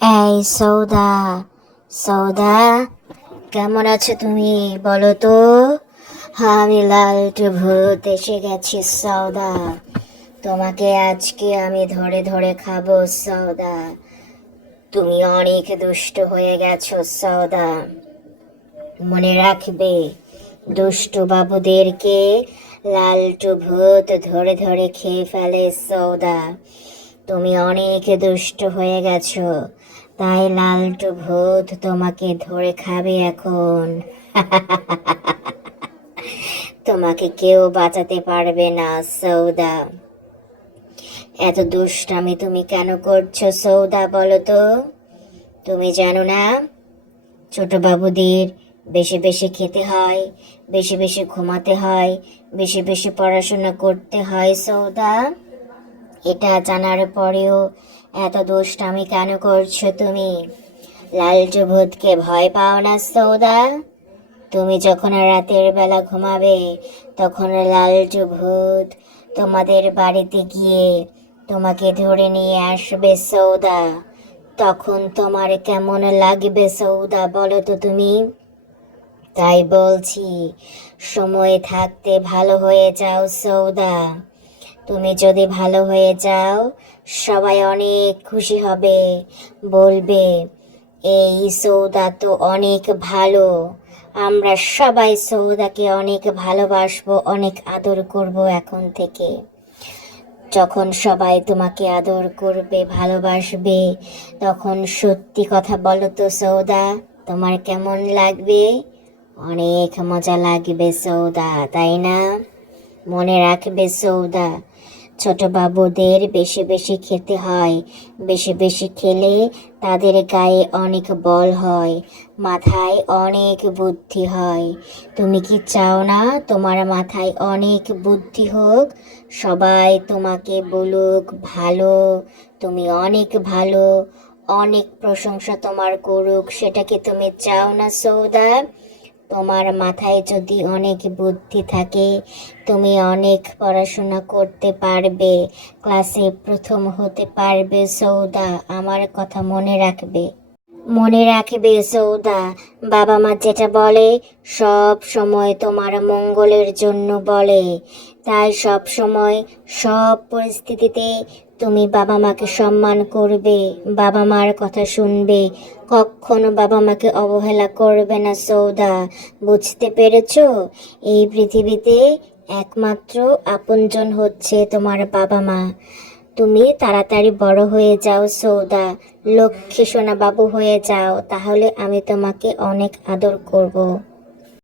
এই সৌদা, সৌদা, কেমন আছো তুমি? বলো তো। আমি লালটু ভূত এসে গেছি সৌদা। তোমাকে আজকে আমি ধরে ধরে খাবো সৌদা। তুমি অনেক দুষ্ট হয়ে গেছো সৌদা। মনে রাখবে, দুষ্টু বাবুদেরকে লালটু ভূত ধরে ধরে খেয়ে ফেলে সৌদা। তুমি অনেক দুষ্ট হয়ে গেছো, তাই লালটু ভূত তোমাকে ধরে খাবে এখন। তোমাকে কেউ বাঁচাতে পারবে না সৌদা। এত দুষ্টামি তুমি কেন করছো সৌদা, বলো তো? তুমি জানো না, ছোট বাবুদের বেশি বেশি খেতে হয়, বেশি বেশি ঘুমাতে হয়, বেশি বেশি পড়াশোনা করতে হয় সৌদা? এটা জানার পরেও এত দুষ্টামি কেন করছো তুমি? লালটু ভূতকে ভয় পাও না সৌদা? তুমি যখন রাতের বেলা ঘুমাবে, তখন লালটু ভূত তোমাদের বাড়িতে গিয়ে তোমাকে ধরে নিয়ে আসবে সৌদা। তখন তোমার কেমন লাগবে সৌদা, বলো তো তুমি? তাই বলছি, সময় থাকতে ভালো হয়ে যাও সৌদা। তুমি যদি ভালো হয়ে যাও, সবাই অনেক খুশি হবে, বলবে এই সৌদা তো অনেক ভালো। আমরা সবাই সৌদাকে অনেক ভালোবাসবো, অনেক আদর করব এখন থেকে। যখন সবাই তোমাকে আদর করবে, ভালোবাসবে, তখন সত্যি কথা বলো তো সৌদা, তোমার কেমন লাগবে? অনেক মজা লাগবে সৌদা, তাই না? মনে রাখবে সৌদা, ছোট বাবুদের বেশি বেশি খেতে হয়। বেশি বেশি খেলে তাদের গায়ে অনেক বল হয়, মাথায় অনেক বুদ্ধি হয়। তুমি কি চাও না তোমার মাথায় অনেক বুদ্ধি হোক? সবাই তোমাকে বলুক ভালো, তুমি অনেক ভালো, অনেক প্রশংসা তোমার করুক, সেটা কি তুমি চাও না সৌদা? তোমার মাথায় যদি অনেক বুদ্ধি থাকে, তুমি অনেক পড়াশোনা করতে পারবে, ক্লাসে প্রথম হতে পারবে সৌদা। আমার কথা মনে রাখবে। মনে রাখবে সৌদা, বাবা মা যেটা বলে সব সময় তোমার মঙ্গলের জন্য বলে। তাই সব সময়, সব পরিস্থিতিতে তুমি বাবা মাকে সম্মান করবে, বাবা মার কথা শুনবে, কখনো বাবা মাকে অবহেলা করবে না সৌদা। বুঝতে পেরেছো? এই পৃথিবীতে একমাত্র আপনজন হচ্ছে তোমার বাবা মা। তুমি তাড়াতাড়ি বড় হয়ে যাও সৌদা, লক্ষ্মী সোনা বাবু হয়ে যাও, তাহলে আমি তোমাকে অনেক আদর করব।